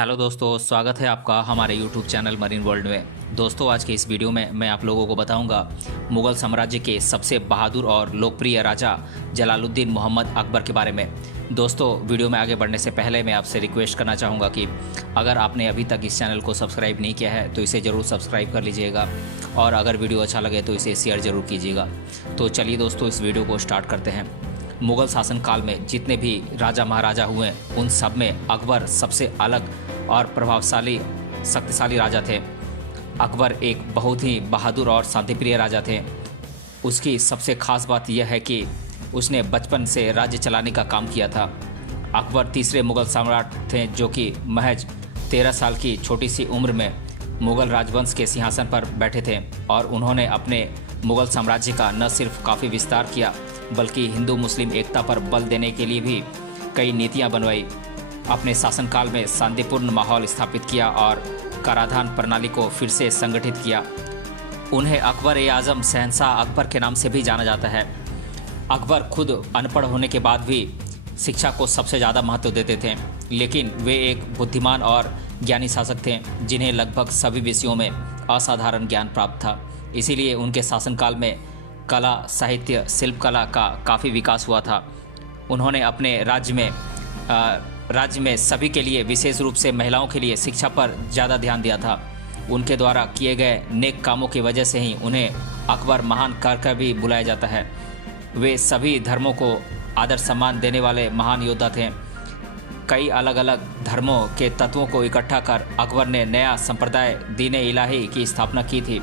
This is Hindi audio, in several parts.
हेलो दोस्तों, स्वागत है आपका हमारे यूट्यूब चैनल मरीन वर्ल्ड में। दोस्तों, आज के इस वीडियो में मैं आप लोगों को बताऊंगा मुग़ल साम्राज्य के सबसे बहादुर और लोकप्रिय राजा जलालुद्दीन मोहम्मद अकबर के बारे में। दोस्तों, वीडियो में आगे बढ़ने से पहले मैं आपसे रिक्वेस्ट करना चाहूँगा कि अगर आपने अभी तक इस चैनल को सब्सक्राइब नहीं किया है तो इसे ज़रूर सब्सक्राइब कर लीजिएगा, और अगर वीडियो अच्छा लगे तो इसे शेयर ज़रूर कीजिएगा। तो चलिए दोस्तों, इस वीडियो को स्टार्ट करते हैं। मुग़ल शासनकाल में जितने भी राजा महाराजा हुए उन सब में अकबर सबसे अलग और प्रभावशाली शक्तिशाली राजा थे। अकबर एक बहुत ही बहादुर और शांतिप्रिय राजा थे। उसकी सबसे ख़ास बात यह है कि उसने बचपन से राज्य चलाने का काम किया था। अकबर तीसरे मुग़ल सम्राट थे जो कि महज 13 साल की छोटी सी उम्र में मुग़ल राजवंश के सिंहासन पर बैठे थे, और उन्होंने अपने मुग़ल साम्राज्य का न सिर्फ काफ़ी विस्तार किया बल्कि हिंदू मुस्लिम एकता पर बल देने के लिए भी कई नीतियां बनवाई। अपने शासनकाल में शांतिपूर्ण माहौल स्थापित किया और कराधान प्रणाली को फिर से संगठित किया। उन्हें अकबर-ए-आज़म शहंशाह अकबर के नाम से भी जाना जाता है। अकबर खुद अनपढ़ होने के बाद भी शिक्षा को सबसे ज़्यादा महत्व देते थे, लेकिन वे एक बुद्धिमान और ज्ञानी शासक थे जिन्हें लगभग सभी विषयों में असाधारण ज्ञान प्राप्त था। इसीलिए उनके शासनकाल में कला, साहित्य, शिल्पकला का काफ़ी विकास हुआ था। उन्होंने अपने राज्य में सभी के लिए, विशेष रूप से महिलाओं के लिए शिक्षा पर ज़्यादा ध्यान दिया था। उनके द्वारा किए गए नेक कामों की वजह से ही उन्हें अकबर महान कर भी बुलाया जाता है। वे सभी धर्मों को आदर सम्मान देने वाले महान योद्धा थे। कई अलग अलग धर्मों के तत्वों को इकट्ठा कर अकबर ने नया संप्रदाय दीन-ए इलाही की स्थापना की थी।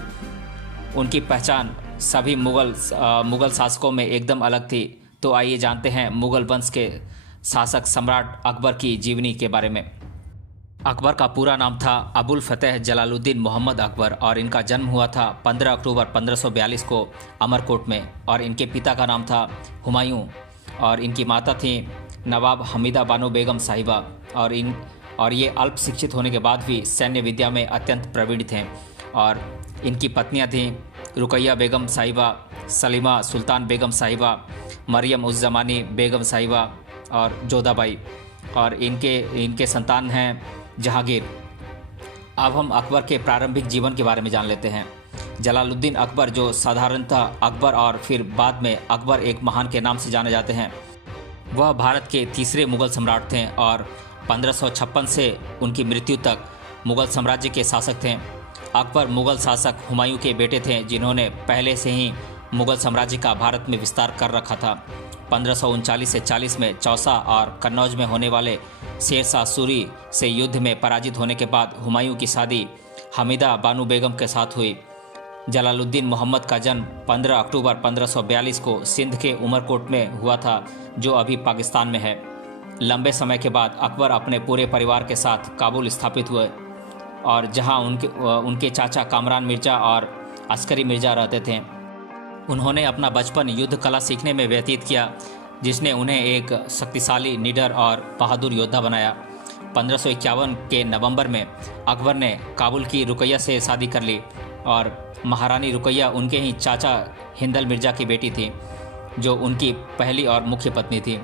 उनकी पहचान सभी मुग़ल शासकों में एकदम अलग थी। तो आइए जानते हैं मुग़ल वंश के शासक सम्राट अकबर की जीवनी के बारे में। अकबर का पूरा नाम था अबुल फतेह जलालुद्दीन मोहम्मद अकबर, और इनका जन्म हुआ था 15 अक्टूबर 1542 को अमरकोट में। और इनके पिता का नाम था हुमायूं, और इनकी माता थी नवाब हमीदा बानो बेगम साहिबा। और ये अल्प शिक्षित होने के बाद भी सैन्य विद्या में अत्यंत प्रवीण थे। और इनकी पत्नियां थीं रुकैया बेगम साहिबा, सलीमा सुल्तान बेगम साहिबा, मरियम उज़ ज़मानी बेगम साहिबा और जोधाबाई, और इनके संतान हैं जहांगीर। अब हम अकबर के प्रारंभिक जीवन के बारे में जान लेते हैं। जलालुद्दीन अकबर, जो साधारणतः अकबर और फिर बाद में अकबर एक महान के नाम से जाने जाते हैं, वह भारत के तीसरे मुग़ल सम्राट थे और 1556 से उनकी मृत्यु तक मुग़ल साम्राज्य के शासक थे। अकबर मुग़ल शासक हुमायूं के बेटे थे, जिन्होंने पहले से ही मुग़ल साम्राज्य का भारत में विस्तार कर रखा था। 1539 से 40 में चौसा और कन्नौज में होने वाले शेरशाह सूरी से युद्ध में पराजित होने के बाद हुमायूं की शादी हमीदा बानो बेगम के साथ हुई। जलालुद्दीन मोहम्मद का जन्म 15 अक्टूबर 1542 को सिंध के उमरकोट में हुआ था, जो अभी पाकिस्तान में है। लंबे समय के बाद अकबर अपने पूरे परिवार के साथ काबुल स्थापित हुए, और जहां उनके चाचा कामरान मिर्ज़ा और अस्करी मिर्ज़ा रहते थे। उन्होंने अपना बचपन युद्ध कला सीखने में व्यतीत किया, जिसने उन्हें एक शक्तिशाली, निडर और बहादुर योद्धा बनाया। 1551 के नवंबर में अकबर ने काबुल की रुकैया से शादी कर ली, और महारानी रुकैया उनके ही चाचा हिंदल मिर्ज़ा की बेटी थी, जो उनकी पहली और मुख्य पत्नी थी।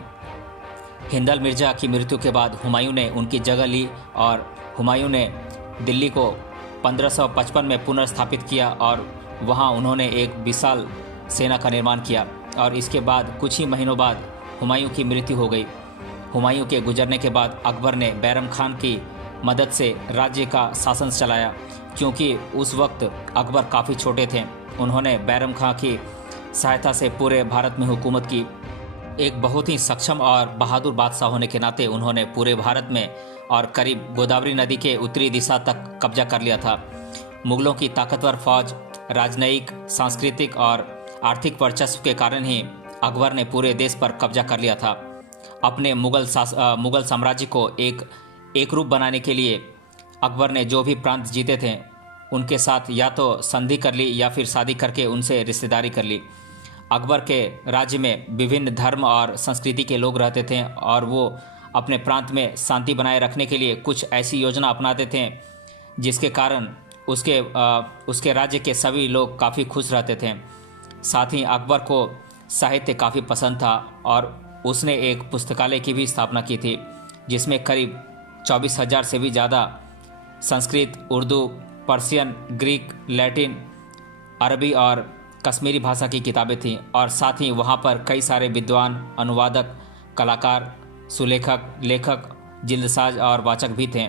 हिंदल मिर्ज़ा की मृत्यु के बाद हुमायूं ने उनकी जगह ली, और हुमायूं ने दिल्ली को 1555 में पुनर्स्थापित किया, और वहां उन्होंने एक विशाल सेना का निर्माण किया। और इसके बाद कुछ ही महीनों बाद हुमायूं की मृत्यु हो गई। हुमायूं के गुजरने के बाद अकबर ने बैरम खान की मदद से राज्य का शासन चलाया। क्योंकि उस वक्त अकबर काफ़ी छोटे थे, उन्होंने बैरम खान की सहायता से पूरे भारत में हुकूमत की। एक बहुत ही सक्षम और बहादुर बादशाह होने के नाते उन्होंने पूरे भारत में और करीब गोदावरी नदी के उत्तरी दिशा तक कब्जा कर लिया था। मुग़लों की ताकतवर फौज, राजनयिक, सांस्कृतिक और आर्थिक वर्चस्व के कारण ही अकबर ने पूरे देश पर कब्जा कर लिया था। अपने मुग़ल साम्राज्य को एक रूप बनाने के लिए अकबर ने जो भी प्रांत जीते थे उनके साथ या तो संधि कर ली या फिर शादी करके उनसे रिश्तेदारी कर ली। अकबर के राज्य में विभिन्न धर्म और संस्कृति के लोग रहते थे, और वो अपने प्रांत में शांति बनाए रखने के लिए कुछ ऐसी योजना अपनाते थे जिसके कारण उसके राज्य के सभी लोग काफ़ी खुश रहते थे। साथ ही अकबर को साहित्य काफ़ी पसंद था, और उसने एक पुस्तकालय की भी स्थापना की थी, जिसमें करीब 24,000 से भी ज़्यादा Sanskrit, Urdu, Persian, Greek, Latin, अरबी और कश्मीरी भाषा की किताबें थीं और साथ ही वहाँ पर कई सारे विद्वान, अनुवादक, कलाकार, सुलेखक, लेखक, जिल्दसाज और वाचक भी थे।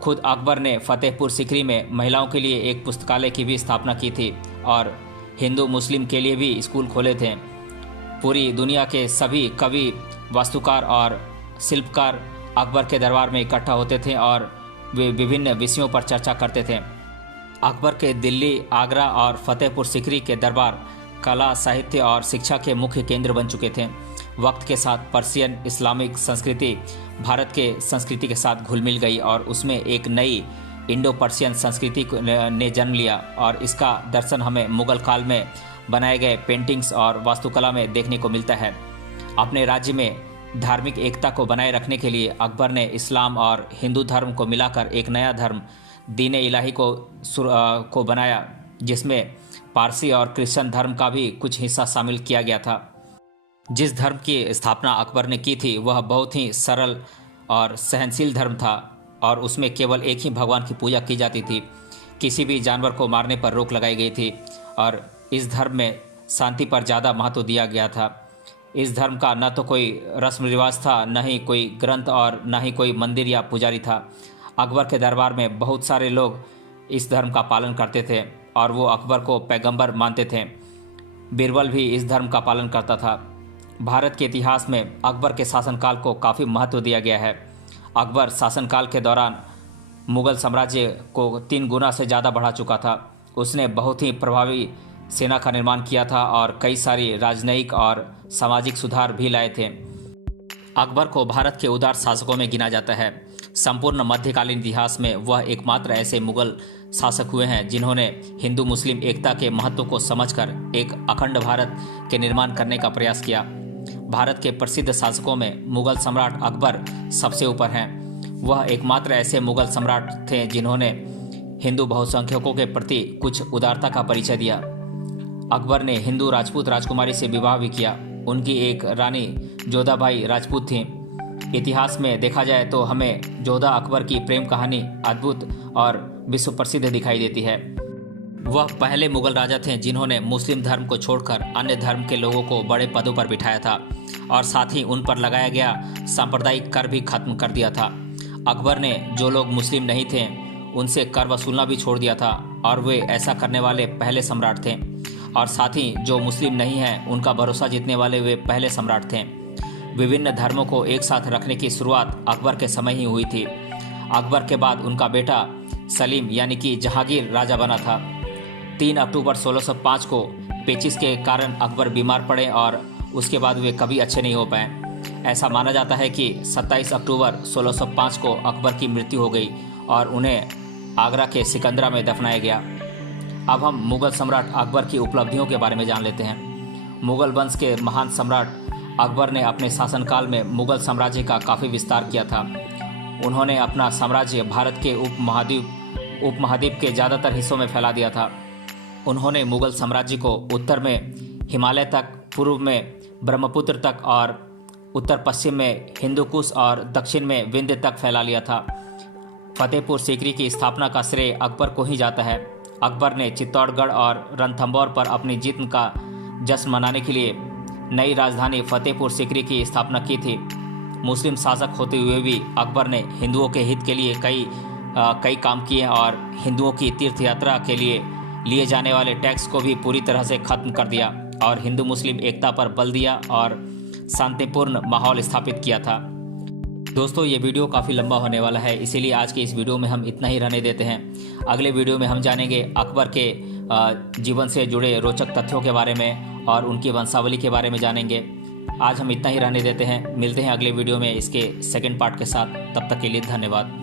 खुद अकबर ने फतेहपुर सीकरी में महिलाओं के लिए एक पुस्तकालय की भी स्थापना की थी और हिंदू मुस्लिम के लिए भी स्कूल खोले थे। पूरी दुनिया के सभी कवि, वास्तुकार और शिल्पकार अकबर के दरबार में इकट्ठा होते थे और वे विभिन्न विषयों पर चर्चा करते थे। अकबर के दिल्ली, आगरा और फतेहपुर सीकरी के दरबार कला, साहित्य और शिक्षा के मुख्य केंद्र बन चुके थे। वक्त के साथ पर्शियन इस्लामिक संस्कृति भारत के संस्कृति के साथ घुल मिल गई और उसमें एक नई इंडो पर्शियन संस्कृति ने जन्म लिया और इसका दर्शन हमें मुगल काल में बनाए गए पेंटिंग्स और वास्तुकला में देखने को मिलता है। अपने राज्य में धार्मिक एकता को बनाए रखने के लिए अकबर ने इस्लाम और हिंदू धर्म को मिलाकर एक नया धर्म दीन इलाही को बनाया, जिसमें पारसी और क्रिश्चियन धर्म का भी कुछ हिस्सा शामिल किया गया था। जिस धर्म की स्थापना अकबर ने की थी वह बहुत ही सरल और सहनशील धर्म था और उसमें केवल एक ही भगवान की पूजा की जाती थी। किसी भी जानवर को मारने पर रोक लगाई गई थी और इस धर्म में शांति पर ज़्यादा महत्व दिया गया था। इस धर्म का न तो कोई रस्म रिवाज था, न ही कोई ग्रंथ और न ही कोई मंदिर या पुजारी था। अकबर के दरबार में बहुत सारे लोग इस धर्म का पालन करते थे और वो अकबर को पैगंबर मानते थे। बीरबल भी इस धर्म का पालन करता था। भारत के इतिहास में अकबर के शासनकाल को काफ़ी महत्व दिया गया है। अकबर शासनकाल के दौरान मुगल साम्राज्य को 3 गुना से ज़्यादा बढ़ा चुका था। उसने बहुत ही प्रभावी सेना का निर्माण किया था और कई सारी राजनयिक और सामाजिक सुधार भी लाए थे। अकबर को भारत के उदार शासकों में गिना जाता है। संपूर्ण मध्यकालीन इतिहास में वह एकमात्र ऐसे मुगल शासक हुए हैं जिन्होंने हिंदू मुस्लिम एकता के महत्व को समझकर एक अखंड भारत के निर्माण करने का प्रयास किया। भारत के प्रसिद्ध शासकों में मुगल सम्राट अकबर सबसे ऊपर हैं। वह एकमात्र ऐसे मुगल सम्राट थे जिन्होंने हिंदू बहुसंख्यकों के प्रति कुछ उदारता का परिचय दिया। अकबर ने हिंदू राजपूत राजकुमारी से विवाह भी किया। उनकी एक रानी जोधाबाई राजपूत थी। इतिहास में देखा जाए तो हमें जोधा अकबर की प्रेम कहानी अद्भुत और विश्व प्रसिद्ध दिखाई देती है। वह पहले मुगल राजा थे जिन्होंने मुस्लिम धर्म को छोड़कर अन्य धर्म के लोगों को बड़े पदों पर बिठाया था और साथ ही उन पर लगाया गया सांप्रदायिक कर भी खत्म कर दिया था। अकबर ने जो लोग मुस्लिम नहीं थे उनसे कर वसूलना भी छोड़ दिया था और वे ऐसा करने वाले पहले सम्राट थे। और साथ ही जो मुस्लिम नहीं हैं उनका भरोसा जीतने वाले वे पहले सम्राट थे। विभिन्न धर्मों को एक साथ रखने की शुरुआत अकबर के समय ही हुई थी। अकबर के बाद उनका बेटा सलीम यानी कि जहांगीर राजा बना था। 3 अक्टूबर 1605 को पेचिश के कारण अकबर बीमार पड़े और उसके बाद वे कभी अच्छे नहीं हो पाए। ऐसा माना जाता है कि 27 अक्टूबर 1605 को अकबर की मृत्यु हो गई और उन्हें आगरा के सिकंदरा में दफनाया गया। अब हम मुगल सम्राट अकबर की उपलब्धियों के बारे में जान लेते हैं। मुगल वंश के महान सम्राट अकबर ने अपने शासनकाल में मुगल साम्राज्य का काफ़ी विस्तार किया था। उन्होंने अपना साम्राज्य भारत के उपमहाद्वीप के ज़्यादातर हिस्सों में फैला दिया था। उन्होंने मुगल साम्राज्य को उत्तर में हिमालय तक, पूर्व में ब्रह्मपुत्र तक और उत्तर पश्चिम में हिंदुकुश और दक्षिण में विंध्य तक फैला लिया था। फतेहपुर सीकरी की स्थापना का श्रेय अकबर को ही जाता है। अकबर ने चित्तौड़गढ़ और रणथंभौर पर अपनी जीत का जश्न मनाने के लिए नई राजधानी फतेहपुर सीकरी की स्थापना की थी। मुस्लिम शासक होते हुए भी अकबर ने हिंदुओं के हित के लिए कई काम किए और हिंदुओं की तीर्थ यात्रा के लिए जाने वाले टैक्स को भी पूरी तरह से खत्म कर दिया और हिंदू मुस्लिम एकता पर बल दिया और शांतिपूर्ण माहौल स्थापित किया था। दोस्तों, ये वीडियो काफ़ी लंबा होने वाला है, इसीलिए आज के इस वीडियो में हम इतना ही रहने देते हैं। अगले वीडियो में हम जानेंगे अकबर के जीवन से जुड़े रोचक तथ्यों के बारे में और उनकी वंशावली के बारे में जानेंगे। आज हम इतना ही रहने देते हैं। मिलते हैं अगले वीडियो में इसके सेकंड पार्ट के साथ। तब तक के लिए धन्यवाद।